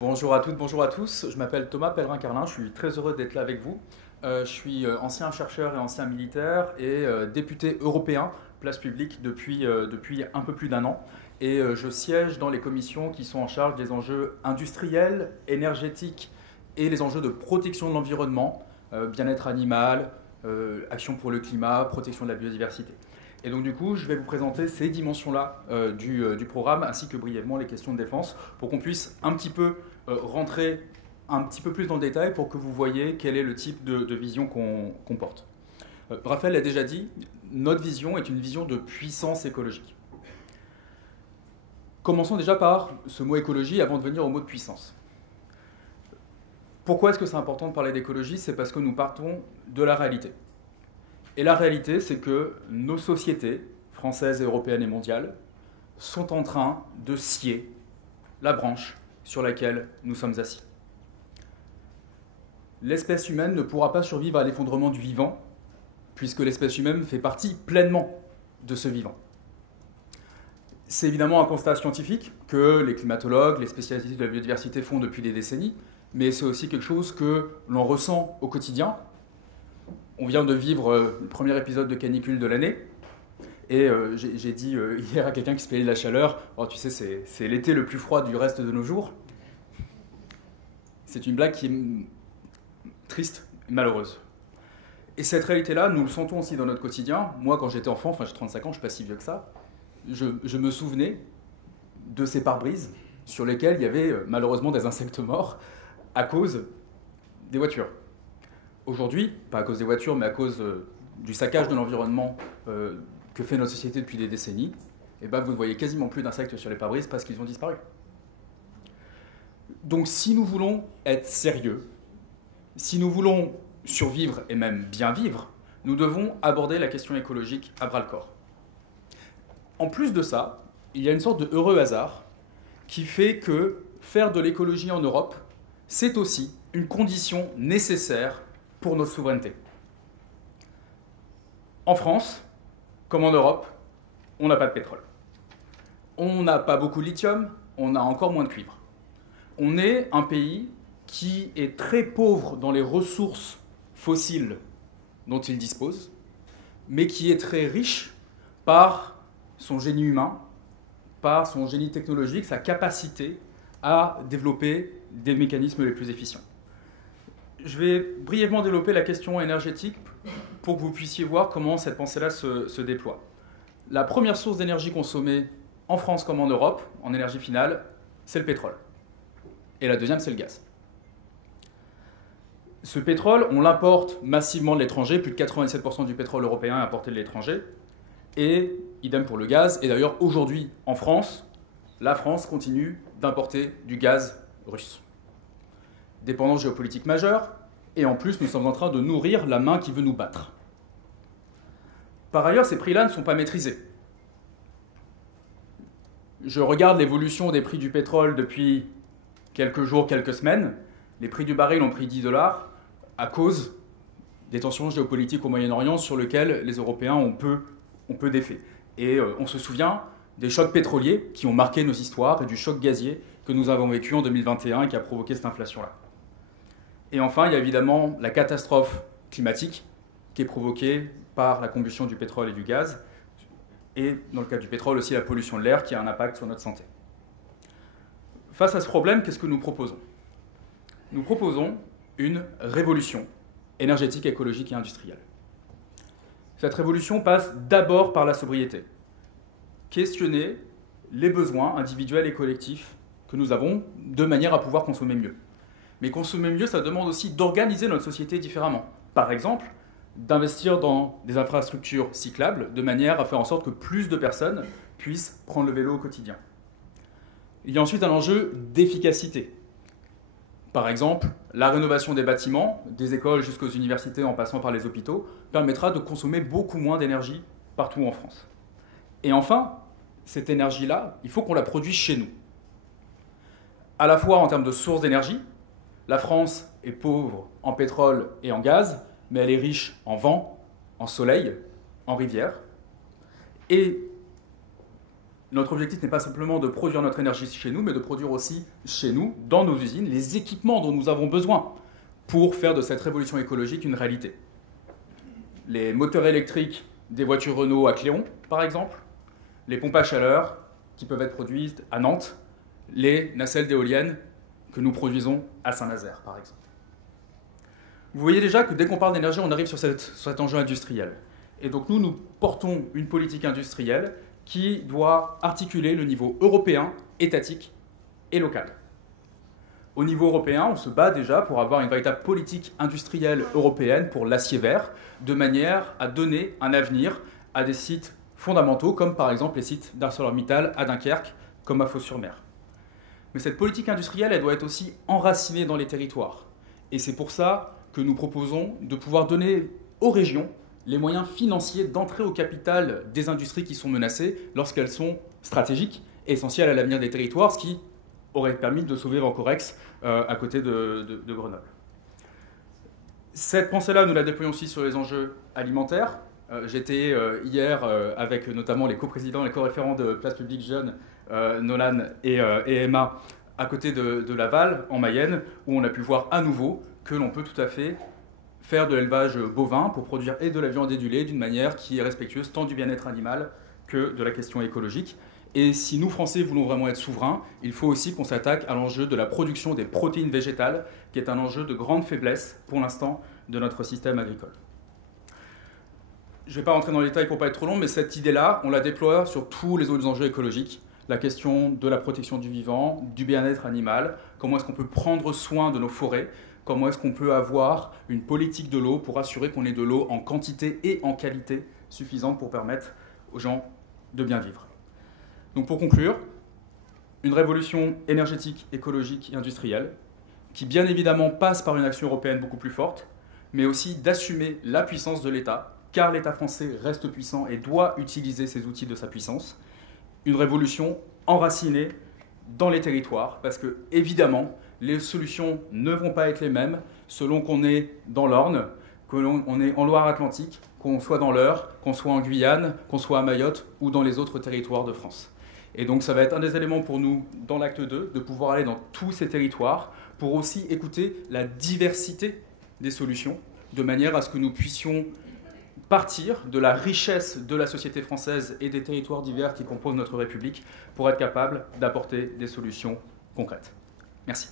Bonjour à toutes, bonjour à tous. Je m'appelle Thomas Pellerin-Carlin, je suis très heureux d'être là avec vous. Je suis ancien chercheur et ancien militaire et député européen, place publique, depuis un peu plus d'un an. Et je siège dans les commissions qui sont en charge des enjeux industriels, énergétiques et les enjeux de protection de l'environnement, bien-être animal, action pour le climat, protection de la biodiversité. Et donc du coup, je vais vous présenter ces dimensions-là du programme, ainsi que brièvement les questions de défense, pour qu'on puisse un petit peu rentrer un petit peu plus dans le détail, pour que vous voyez quel est le type de vision qu'on porte. Raphaël l'a déjà dit, notre vision est une vision de puissance écologique. Commençons déjà par ce mot écologie avant de venir au mot de puissance. Pourquoi est-ce que c'est important de parler d'écologie? C'est parce que nous partons de la réalité. Et la réalité, c'est que nos sociétés, françaises, européennes et mondiales, sont en train de scier la branche sur laquelle nous sommes assis. L'espèce humaine ne pourra pas survivre à l'effondrement du vivant, puisque l'espèce humaine fait partie pleinement de ce vivant. C'est évidemment un constat scientifique que les climatologues, les spécialistes de la biodiversité font depuis des décennies, mais c'est aussi quelque chose que l'on ressent au quotidien. On vient de vivre le premier épisode de canicule de l'année, et j'ai dit hier à quelqu'un qui se plaignait de la chaleur, « Oh, tu sais, c'est l'été le plus froid du reste de nos jours ». C'est une blague qui est triste, malheureuse. Et cette réalité-là, nous le sentons aussi dans notre quotidien. Moi, quand j'étais enfant, enfin j'ai 35 ans, je ne suis pas si vieux que ça, je me souvenais de ces pare-brises sur lesquels il y avait malheureusement des insectes morts à cause des voitures. Aujourd'hui, pas à cause des voitures, mais à cause du saccage de l'environnement que fait notre société depuis des décennies, et ben vous ne voyez quasiment plus d'insectes sur les pare-brises parce qu'ils ont disparu. Donc si nous voulons être sérieux, si nous voulons survivre et même bien vivre, nous devons aborder la question écologique à bras-le-corps. En plus de ça, il y a une sorte de heureux hasard qui fait que faire de l'écologie en Europe, c'est aussi une condition nécessaire pour notre souveraineté. En France, comme en Europe, on n'a pas de pétrole. On n'a pas beaucoup de lithium, on a encore moins de cuivre. On est un pays qui est très pauvre dans les ressources fossiles dont il dispose, mais qui est très riche par son génie humain, par son génie technologique, sa capacité à développer des mécanismes les plus efficients. Je vais brièvement développer la question énergétique pour que vous puissiez voir comment cette pensée-là se déploie. La première source d'énergie consommée en France comme en Europe, en énergie finale, c'est le pétrole. Et la deuxième, c'est le gaz. Ce pétrole, on l'importe massivement de l'étranger, plus de 97% du pétrole européen est importé de l'étranger, et idem pour le gaz. Et d'ailleurs, aujourd'hui, en France, la France continue d'importer du gaz russe. Dépendance géopolitique majeure, et en plus, nous sommes en train de nourrir la main qui veut nous battre. Par ailleurs, ces prix-là ne sont pas maîtrisés. Je regarde l'évolution des prix du pétrole depuis quelques jours, quelques semaines. Les prix du baril ont pris 10 $ à cause des tensions géopolitiques au Moyen-Orient sur lesquelles les Européens ont peu d'effet. Et on se souvient des chocs pétroliers qui ont marqué nos histoires et du choc gazier que nous avons vécu en 2021 et qui a provoqué cette inflation-là. Et enfin, il y a évidemment la catastrophe climatique qui est provoquée par la combustion du pétrole et du gaz, et dans le cas du pétrole aussi la pollution de l'air qui a un impact sur notre santé. Face à ce problème, qu'est-ce que nous proposons? Nous proposons une révolution énergétique, écologique et industrielle. Cette révolution passe d'abord par la sobriété. Questionner les besoins individuels et collectifs que nous avons de manière à pouvoir consommer mieux. Mais consommer mieux, ça demande aussi d'organiser notre société différemment. Par exemple, d'investir dans des infrastructures cyclables de manière à faire en sorte que plus de personnes puissent prendre le vélo au quotidien. Il y a ensuite un enjeu d'efficacité. Par exemple, la rénovation des bâtiments, des écoles jusqu'aux universités en passant par les hôpitaux, permettra de consommer beaucoup moins d'énergie partout en France. Et enfin, cette énergie-là, il faut qu'on la produise chez nous. À la fois en termes de sources d'énergie, la France est pauvre en pétrole et en gaz, mais elle est riche en vent, en soleil, en rivière. Et Notre objectif n'est pas simplement de produire notre énergie chez nous, mais de produire aussi chez nous, dans nos usines, les équipements dont nous avons besoin pour faire de cette révolution écologique une réalité. Les moteurs électriques des voitures Renault à Cléon, par exemple, les pompes à chaleur qui peuvent être produites à Nantes, les nacelles d'éoliennes que nous produisons à Saint-Nazaire, par exemple. Vous voyez déjà que dès qu'on parle d'énergie, on arrive sur cet enjeu industriel. Et donc nous portons une politique industrielle qui doit articuler le niveau européen, étatique et local. Au niveau européen, on se bat déjà pour avoir une véritable politique industrielle européenne pour l'acier vert, de manière à donner un avenir à des sites fondamentaux, comme par exemple les sites d'ArcelorMittal à Dunkerque, comme à Fos-sur-Mer. Mais cette politique industrielle, elle doit être aussi enracinée dans les territoires. Et c'est pour ça que nous proposons de pouvoir donner aux régions les moyens financiers d'entrer au capital des industries qui sont menacées lorsqu'elles sont stratégiques et essentielles à l'avenir des territoires, ce qui aurait permis de sauver Vancorex à côté de Grenoble. Cette pensée-là, nous la déployons aussi sur les enjeux alimentaires. J'étais hier avec notamment les coprésidents, les co-référents de Place Publique Jeune, Nolan et Emma, à côté de Laval, en Mayenne, où on a pu voir à nouveau que l'on peut tout à fait faire de l'élevage bovin pour produire et de la viande et du lait d'une manière qui est respectueuse tant du bien-être animal que de la question écologique. Et si nous, Français, voulons vraiment être souverains, il faut aussi qu'on s'attaque à l'enjeu de la production des protéines végétales, qui est un enjeu de grande faiblesse, pour l'instant, de notre système agricole. Je ne vais pas rentrer dans les détails pour ne pas être trop long, mais cette idée-là, on la déploie sur tous les autres enjeux écologiques. La question de la protection du vivant, du bien-être animal, comment est-ce qu'on peut prendre soin de nos forêts, comment est-ce qu'on peut avoir une politique de l'eau pour assurer qu'on ait de l'eau en quantité et en qualité suffisante pour permettre aux gens de bien vivre. Donc pour conclure, une révolution énergétique, écologique et industrielle qui bien évidemment passe par une action européenne beaucoup plus forte, mais aussi d'assumer la puissance de l'État, car l'État français reste puissant et doit utiliser ces outils de sa puissance. Une révolution enracinée dans les territoires, parce que évidemment, les solutions ne vont pas être les mêmes selon qu'on est dans l'Orne, qu'on est en Loire-Atlantique, qu'on soit dans l'Eure, qu'on soit en Guyane, qu'on soit à Mayotte ou dans les autres territoires de France. Et donc ça va être un des éléments pour nous dans l'acte 2, de pouvoir aller dans tous ces territoires pour aussi écouter la diversité des solutions, de manière à ce que nous puissions partir de la richesse de la société française et des territoires divers qui composent notre République pour être capables d'apporter des solutions concrètes. Merci.